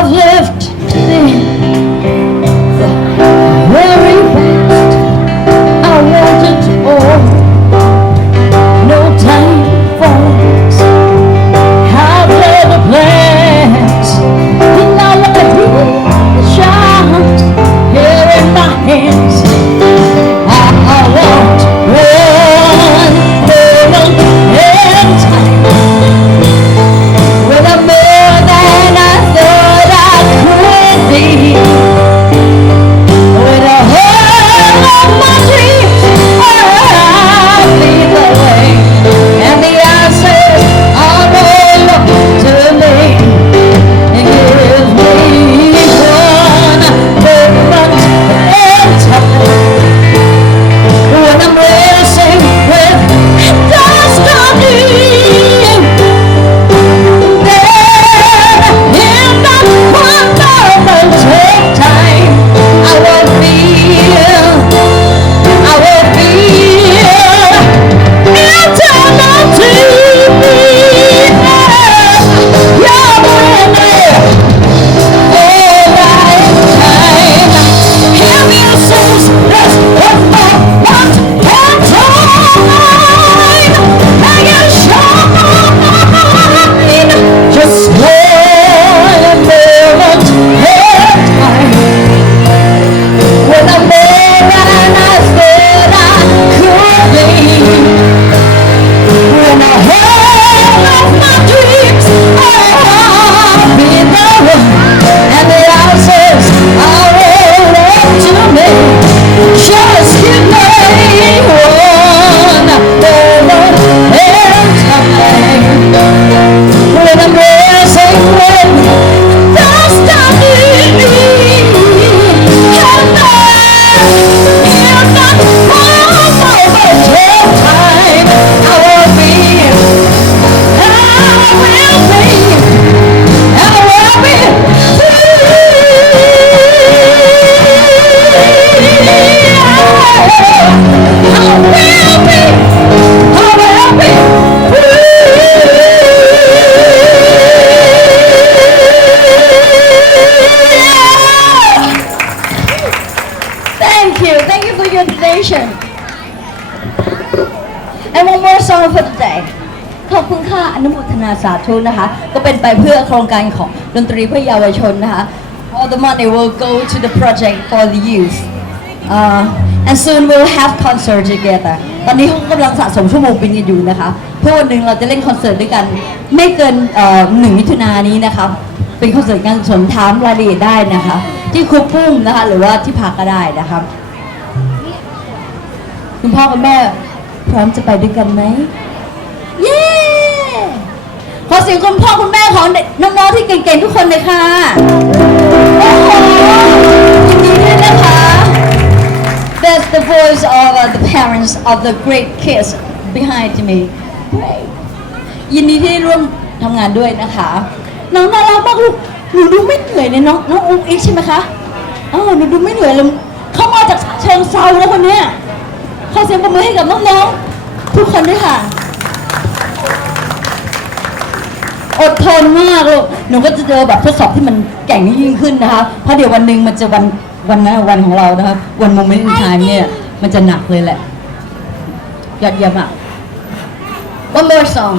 I've left And one more song for the day. ขอบคุณค่ะอนุโมทนาสาธุนะคะ ก็เป็นไปเพื่อโครงการของดนตรีเพื่อเยาวชนนะคะ All the money will go to the project for the youth uh, and soon we'll have concert together ตอนนี้เขากำลังสะสมชั่วโมงบินกันอยู่นะคะ เพื่อวันหนึ่งเราจะเล่นคอนเสิร์ตด้วยกัน ไม่เกินหนึ่งมิถุนายนนี้นะคะ เป็นคอนเสิร์ตการกุศลถามรายละเอียดได้นะคะ ที่ครูปุ้มนะคะ หรือว่าที่พักก็ได้นะคะ คุณพ่อคุณแม่ พร้อมจะไปด้วยกันไหมเย้ขอเสียงคุณพ่อคุณแม่ของน้องๆที่เก่งๆทุกคนเลยค่ะโอ้โหยินดีด้วยนะคะ That's the voice of uh, the parents of the great kids behind me. Great. ยินดีที่ได้ร่วมทำงานด้วยนะคะ น้องน่ารักมากลูกหนูดูไม่เหนื่อยเลยน้องน้องอุ้งอิ๊กใช่ไหมคะอ๋อหนูดูไม่เหนื่อยเลยเขามาจากเชิงเซาแล้วคนเนี้ย อเสียงปรบมือให้กับน้องๆทุกคนด้วยค่ะ อดทนมากลูกหนูก็จะเจอแบบทดสอบที่มันแก่งยิ่งขึ้นนะคะเพราะเดี๋ยววันหนึ่งมันจะวันวันนั้นวันของเรานะคะวันโมเมนต์ไทม์เนี่ยมันจะหนักเลยแหละยอดเยี่ยมอะ One more song